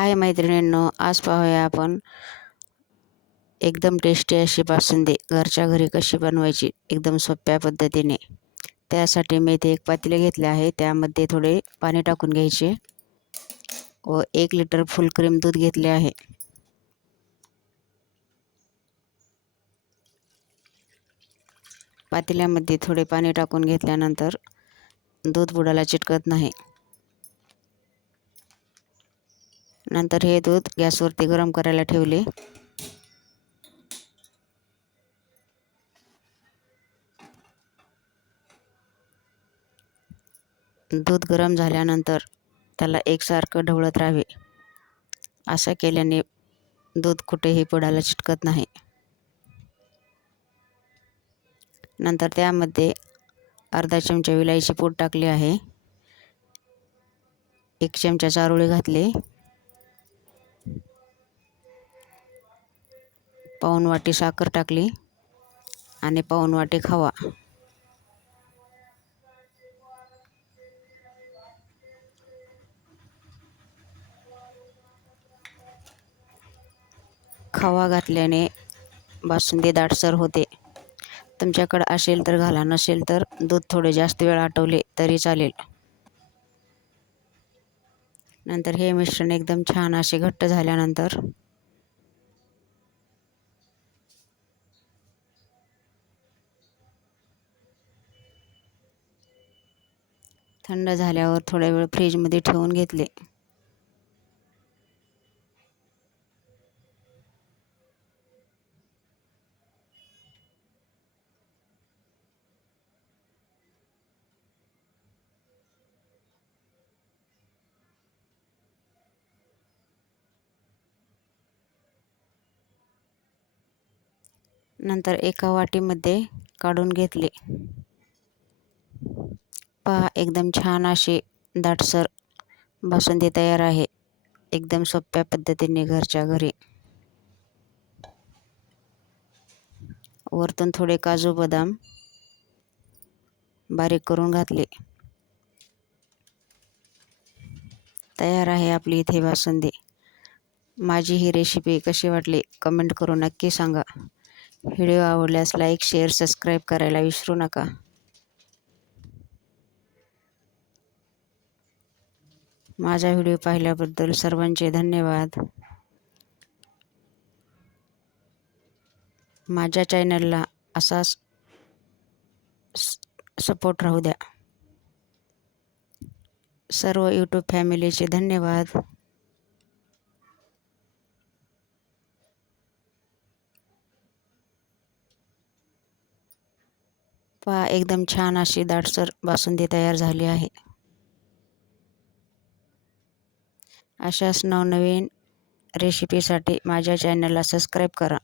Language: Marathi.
हाय मैत्रिणींनो, आज पाहूया आपण एकदम टेस्टी अशी बासुंदी घरच्या घरी कशी बनवायची एकदम सोप्या पद्धतीने। त्यासाठी मी इथे एक पातेले घेतले आहे, त्यामध्ये थोडे पाणी टाकून घ्यायचे व 1 लिटर फुल क्रीम दूध घेतले आहे। पातेल्यामध्ये थोडे पाणी टाकून घेतल्यानंतर दूध बुडाला चिटकत नाही। नंतर हे दूध गॅसवरती गरम करायला ठेवले। दूध गरम झाल्यानंतर त्याला एकसारखं ढवळत राहावे। असं केल्याने दूध कुठेही बुडाला चिटकत नाही। नंतर त्यामध्ये अर्धा चमचा विलायची पूड टाकली आहे, 1 चमचा चारोळे घातले, पाऊण वाटी साखर टाकली आणि पाऊण वाटी खवा। खवा घातल्याने बासुंदी दाटसर होते। तुमच्याकडे असेल तर घाला, नसेल तर दूध थोडे जास्त वेळ आटवले तरी चालेल। नंतर हे मिश्रण एकदम छान असे घट्ट झाल्यानंतर थंड झाल्यावर थोडा वेळ फ्रीजमध्ये ठेवून घेतले। नंतर एका वाटीमध्ये काढून घेतले। पहा, एकदम छान अशी दाटसर बासुंदी तयार आहे, एकदम सोप्या पद्धतीने घरच्या घरी। वरतून थोडे काजू बदाम बारीक करून घातले। तयार आहे आपली इथे बासुंदी। माझी ही रेसिपी कशी वाटली कमेंट करून नक्की सांगा। व्हिडिओ आवडल्यास लाईक, शेअर, सबस्क्राईब करायला विसरू नका। माझा व्हिडिओ पाहिल्याबद्दल सर्वांचे धन्यवाद। माझ्या चॅनलला असाच सपोर्ट राहू द्या। सर्व यूट्यूब फॅमिलीचे धन्यवाद। पहा, एकदम छान अशी दाटसर बासुंदी तयार झाली आहे। अशाच नवनवीन रेसिपीसाठी माझ्या चॅनलला सबस्क्राईब करा।